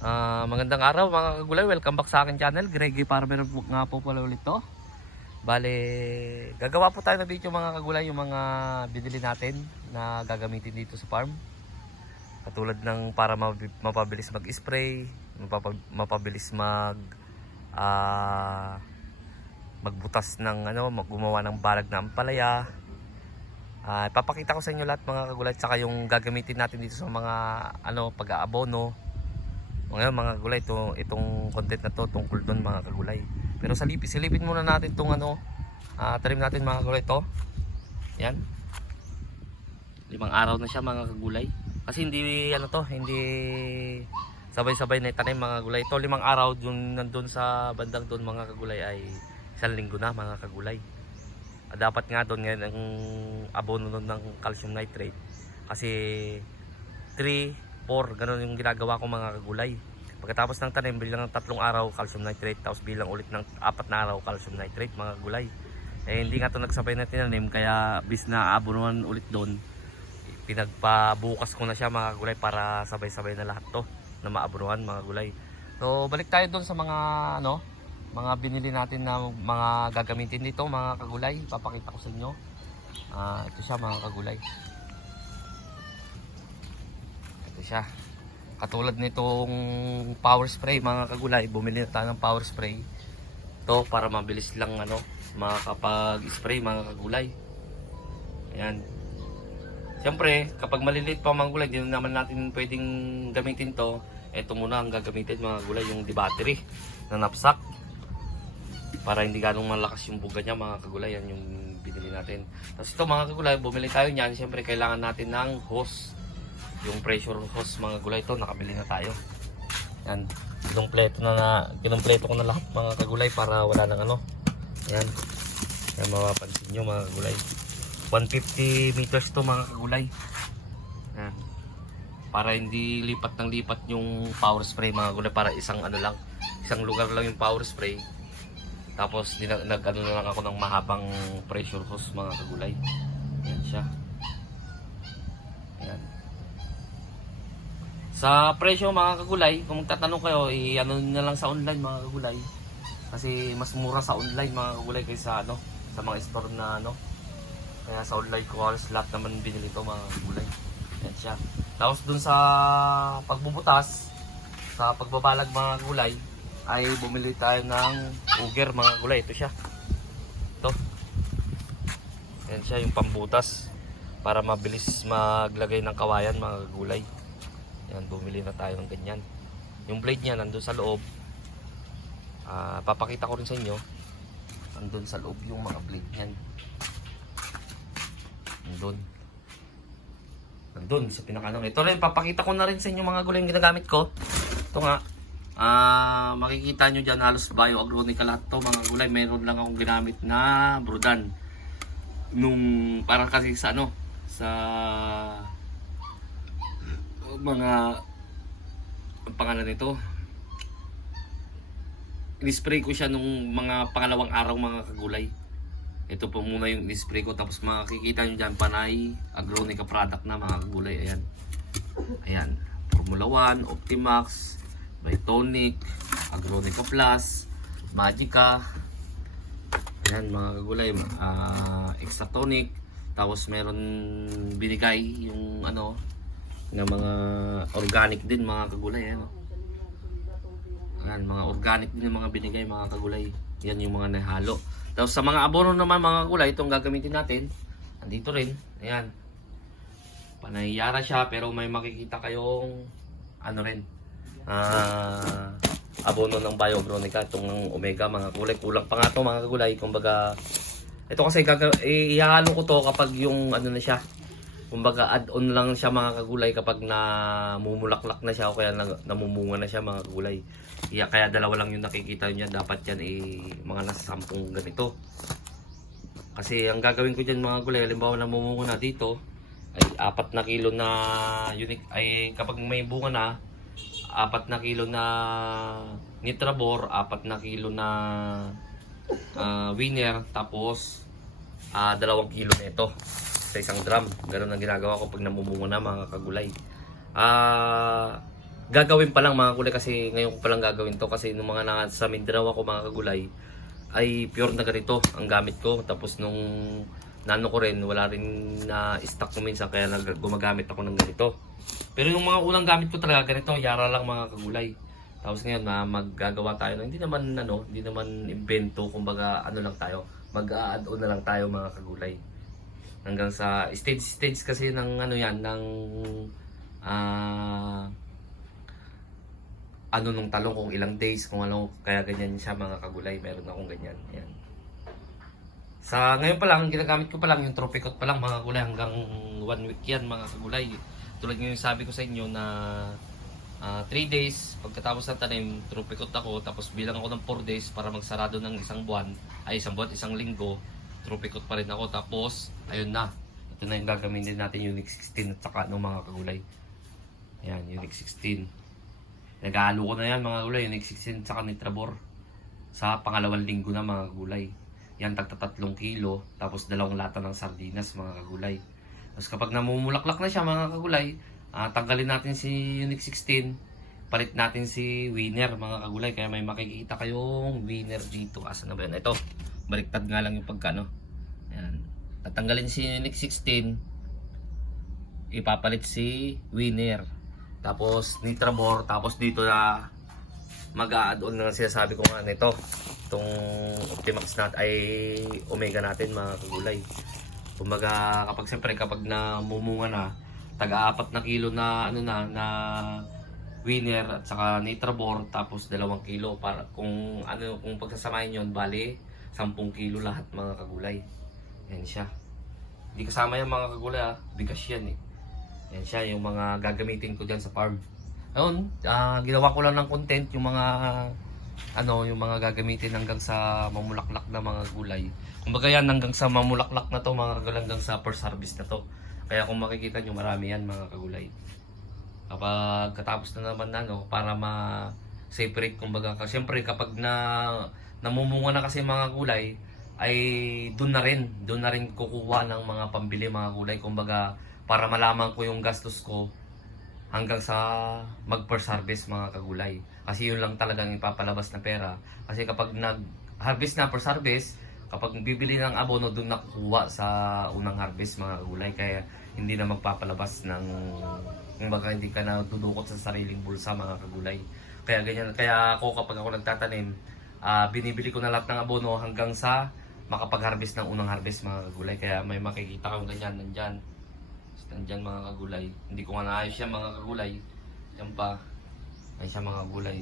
Magandang araw mga kagulay, welcome back sa akin channel, Greggy Farmer nga po pala ulit to. Bale, gagawa po tayo ng video mga kagulay, yung mga binili natin na gagamitin dito sa farm. Katulad ng para mapabilis mag-spray, mapabilis magbutas ng gumawa ng balag na ampalaya. Ipapakita ko sa inyo lahat mga kagulay, saka yung gagamitin natin dito sa mga pag-aabono. Ngayon mga kagulay, itong content na to tungkol doon mga kagulay. Pero silipin muna natin itong tanim natin mga kagulay to. Yan. 5 araw na siya mga kagulay. Kasi hindi hindi sabay-sabay na itanim mga kagulay. Ito 5 araw nandun sa bandang doon mga kagulay ay 1 linggo na mga kagulay. Dapat nga doon ngayon ang abono nun ng calcium nitrate. Kasi 3, 4, ganun yung ginagawa ko mga kagulay. Pagkatapos ng tanim, bilang ng 3 araw calcium nitrate, tapos bilang ulit ng 4 na araw calcium nitrate mga kagulay. Hindi nga ito nagsabay na tinanim, kaya bis na abonuhan ulit doon, pinagpabukas ko na siya mga kagulay para sabay-sabay na lahat to na maabonuhan mga kagulay. So balik tayo doon sa mga mga binili natin na mga gagamitin dito mga kagulay. Papakita ko sa inyo. Ito siya mga kagulay. Siya. Katulad nitong power spray mga kagulay, bumili na tayo ng power spray. Ito para mabilis lang makakapag-spray mga kagulay. Ayan. Siyempre, kapag maliliit pa mga kagulay, hindi naman natin pwedeng gamitin to. Ito muna ang gagamitin mga kagulay, yung di battery na knapsack. Para hindi ganong malakas yung buga niya mga kagulay, yan yung binili natin. Tapos ito mga kagulay, bumili tayo niyan. Siyempre, kailangan natin ng hose. Yung pressure hose mga gulay, ito nakabili na tayo. Yan, kinumpleto ko na lahat mga kagulay para wala nang yan. Yan mapapansin nyo mga kagulay. 150 meters to mga kagulay. Yan. Para hindi lipat ng lipat yung power spray mga kagulay, para isang lugar lang yung power spray. Tapos na lang ako ng mahabang pressure hose mga kagulay. Yan siya. Yan. Sa presyo mga kagulay, kung magtatanong kayo, na lang sa online mga kagulay. Kasi mas mura sa online mga kagulay kaysa sa mga store na Kaya sa online ko halos lahat naman binili ito mga kagulay. Yan siya. Tapos dun sa pagbubutas, sa pagbabalag mga kagulay, ay bumili tayo ng auger mga kagulay. Ito siya. Ito. Yan siya yung pambutas para mabilis maglagay ng kawayan mga kagulay. Yan, bumili na tayo ng ganyan. Yung blade niya nandun sa loob. Papakita ko rin sa inyo. Nandun sa loob yung mga blade niyan. Nandun sa pinakanong. Ito rin, papakita ko na rin sa inyo mga gulay yung ginagamit ko. Ito nga. Makikita nyo dyan halos bioagronica lahat to mga gulay. Meron lang akong ginamit na brudan. Parang kasi sa mga ang pangalan nito, in-spray ko siya nung mga pangalawang araw mga kagulay. Ito po muna yung in-spray ko, tapos makikita nyo dyan Panay Agronica product na mga kagulay. Ayan, Formula 1, Optimax, Bitonic, Agronica Plus, Magica. Ayan mga kagulay, Exatonic. Tapos meron binigay yung ng mga organic din mga kagulay. Ayan, mga organic din yung mga binigay mga kagulay. Yan yung mga nahalo. Tapos sa mga abono naman mga kagulay, itong gagamitin natin, andito rin. Ayan, panayara siya, pero may makikita kayong abono ng bioagronica, itong omega mga kagulay. Kulang pa nga ito mga kagulay. Kumbaga, ito kasi ihalo ko to kapag yung na siya, kumbaga add-on lang siya mga kagulay kapag namumulaklak na siya o kaya namumunga na siya mga kagulay. Kaya dalawa lang yung nakikita niya. Dapat yan mga nasa 10 ganito. Kasi ang gagawin ko dyan mga kagulay, halimbawa namumunga na dito, ay 4 na kilo na unique, ay kapag may bunga na, 4 na kilo na Nitrabor, 4 na kilo na winner, tapos 2 kilo na ito sa isang drum. Ganun ang ginagawa ko pag namumunga na mga kagulay. gagawin pa lang mga kagulay kasi ngayon ko pa lang gagawin to kasi nung mga nasa Mindanao ako mga kagulay ay pure na ganito ang gamit ko. Tapos nung nano ko rin, wala rin na stock ko minsan kaya gumagamit ako ng ganito. Pero yung mga unang gamit ko talaga ganito, yara lang mga kagulay. Tapos ngayon maggagawa tayo ng hindi naman invento, kumbaga ano lang tayo, mag-a-add-on na lang tayo mga kagulay. Hanggang sa stage kasi ng ano yan, ng nung talong kung ilang days, kung ano, kaya ganyan siya mga kagulay. Meron akong ganyan. Ayan. Sa ngayon pa lang, ginagamit ko pa lang yung tropicot pa lang mga kagulay. Hanggang 1 week yan mga kagulay. Tulad ng sabi ko sa inyo na 3 days, pagkatapos ng tanim, tropicot ako. Tapos bilang ako ng 4 days para magsarado ng isang buwan, isang linggo, tropicot pa rin ako. Tapos, ayun na. Ito na yung gagamitin natin, Unix 16 at saka ng mga kagulay. Ayan, Unix 16. Nag-aalo ko na yan mga gulay, yung Unix 16 saka Nitrabor. Sa pangalawang linggo na mga gulay. Yan, tagta 3 kilo. Tapos 2 lata ng sardinas mga kagulay. Tapos kapag namumulaklak na siya mga kagulay, tanggalin natin si Unix 16. Palit natin si Winner mga kagulay. Kaya may makikita kayong Winner dito. Asa na ba yan? Ito, baliktad nga lang yung pagkano. Yan. Tatanggalin si Unix 16. Ipapalit si Winner. Tapos Nitrabor, tapos dito na mag-a-add-on na sinasabi ko nga nito. Itong Optimax nat ay Omega natin mga kagulay. Kumbaga kapag namumunga na, taga-4 na kilo na na Winner at saka Nitrabor, tapos 2 kilo para kung pagsasamahin yon, bali 10 kilo lahat mga kagulay. Yan siya. Hindi kasama yan mga kagulay, bigas yan eh. Yan siya yung mga gagamitin ko dyan sa farm. Ayun, ginawa ko lang ng content yung mga gagamitin hanggang sa mamulaklak na mga gulay. Kumbaga yan hanggang sa mamulaklak na to mga kagulay, hanggang sa first harvest na to. Kaya kung makikita nyo marami yan mga kagulay. Kapag katapos na naman para ma-separate kumbaga. Kasi syempre kapag namumunga na kasi mga gulay, ay doon na rin kukuha ng mga pambili mga gulay. Kumbaga para malaman ko yung gastos ko hanggang sa mag-first harvest mga kagulay. Kasi yun lang talagang ipapalabas na pera. Kasi kapag nag-harvest na first harvest, kapag bibili ng abono, doon nakukuha sa unang harvest mga kagulay. Kaya hindi na magpapalabas ng, kumbaga hindi ka na tudukot sa sariling bulsa mga kagulay. Kaya ganyan. Kaya ako kapag ako nagtatanim, binibili ko na lahat ng abono hanggang sa makapag-harvest ng unang harvest mga kagulay. Kaya may makikita kang ganyan, nandyan mga kagulay. Hindi ko nga naayos yan mga kagulay. Yan pa. Ay siya mga kagulay.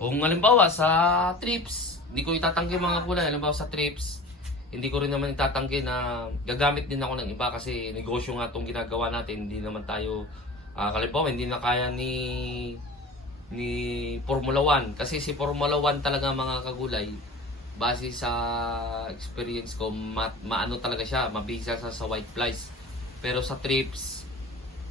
Kung halimbawa sa trips, hindi ko itatanggi mga kagulay. Halimbawa sa trips, hindi ko rin naman itatanggi na gagamit din ako ng iba kasi negosyo nga itong ginagawa natin. Hindi naman tayo, halimbawa hindi na kaya ni Formula 1. Kasi si Formula 1 talaga mga kagulay, base sa experience ko, maano talaga siya, mabisa sa white flies. Pero sa trips,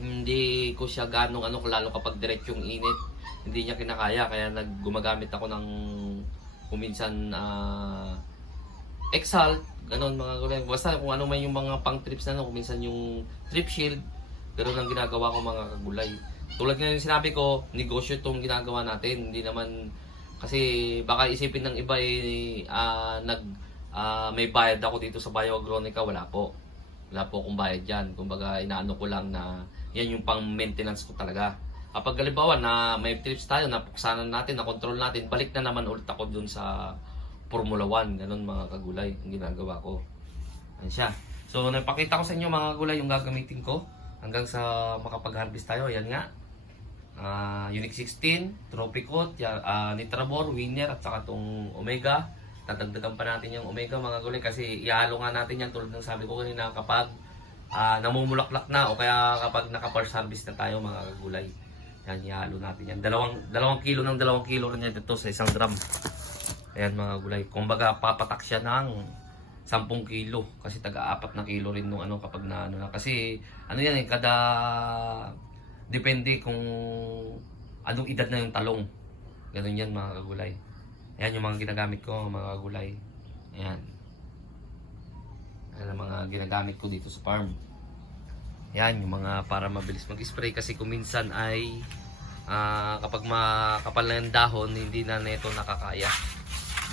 hindi ko siya ganong lalo kapag diretsong init, hindi niya kinakaya. Kaya gumagamit ako ng kuminsan Exalt, ganon mga gulay. Basta kung ano man yung mga pang trips na kuminsan yung trip shield, ganon ang ginagawa ko mga kagulay. Tulad nga yung sinabi ko, negosyo itong ginagawa natin. Hindi naman, kasi baka isipin ng iba may bayad ako dito sa Bioagronica. Wala po akong bayad dyan. Kumbaga inaano ko lang na yan yung pang maintenance ko talaga. Kapag halimbawa na may trips tayo, napuksanan natin, na-control natin, balik na naman ulit ako dun sa Formula 1. Ganun mga kagulay yung ginagawa ko. Yan siya. So napakita ko sa inyo mga kagulay yung gagamitin ko hanggang sa makapag-harvest tayo. Yan nga. Unix 16, Tropicot, Nitrabor, Winner at saka itong Omega. Tatagdagan pa natin yung Omega mga kagulay kasi ihalo nga natin yan tulad ng sabi ko kanina kapag namumulaklak na o kaya kapag naka-first harvest na tayo mga kagulay. Yan, ihalo natin yan. 2 kilo ng 2 kilo rin yan dito sa 1 gram. Ayan mga kagulay. Kumbaga papatak siya ng 10 kilo kasi taga-4 na kilo rin nung kapag na. Kasi yan depende kung anong edad na yung talong. Ganun yan mga kagulay. Ayan yung mga ginagamit ko mga kagulay. Ayan. Ayan ang mga ginagamit ko dito sa farm. Ayan yung mga para mabilis mag-spray kasi kung minsan ay Kapag makapal na yung dahon, hindi na nito nakakaya.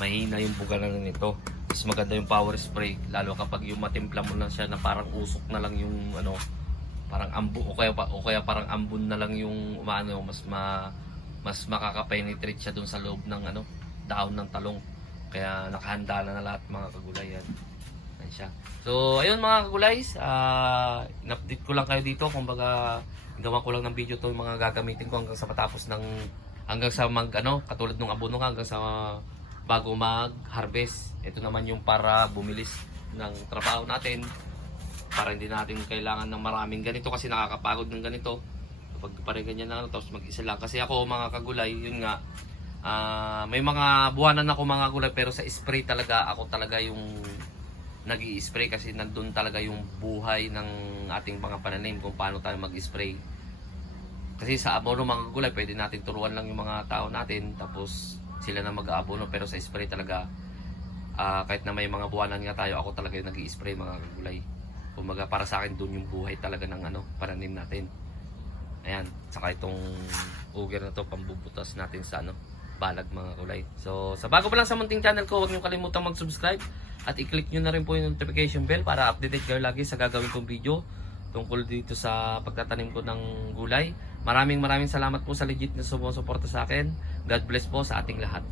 Mahina yung buga na nito. Mas maganda yung power spray, lalo kapag yung matimpla mo na siya na parang usok na lang yung ano, parang ambo o kaya parang ambon na lang yung umaano, mas makaka-penetrate siya dun sa loob ng ano, dahon ng talong. Kaya nakahanda na lahat mga kagulay yan. Yan siya. So ayun mga kagulay, in-update ko lang kayo dito, kumbaga gawa ko lang ng video to, yung mga gagamitin ko hanggang sa matapos ng hanggang sa katulad ng abono hanggang sa bago mag-harvest. Ito naman yung para bumilis ng trabaho natin, para hindi natin kailangan ng maraming ganito kasi nakakapagod ng ganito kapag pare ganyan na tapos mag-isa lang. Kasi ako mga kagulay, yun nga, may mga buwanan ako mga gulay, pero sa spray talaga ako talaga yung nag-i-spray kasi nandun talaga yung buhay ng ating mga pananim kung paano tayo mag-spray. Kasi sa abono mga gulay, pwede natin turuan lang yung mga tao natin tapos sila na mag-aabono, pero sa spray talaga kahit na may mga buwanan nga tayo, ako talaga yung nag-i-spray mga gulay. Kumbaga para sa akin dun yung buhay talaga ng pananim natin. Ayan, saka itong uger na to pambubutas natin sa balag mga kulay. So sa bago pa lang sa munting channel ko, huwag niyo kalimutang mag-subscribe at i-click nyo na rin po yung notification bell para updated kayo lagi sa gagawin kong video tungkol dito sa pagtatanim ko ng gulay. Maraming salamat po sa legit na sumusuporta sa akin. God bless po sa ating lahat.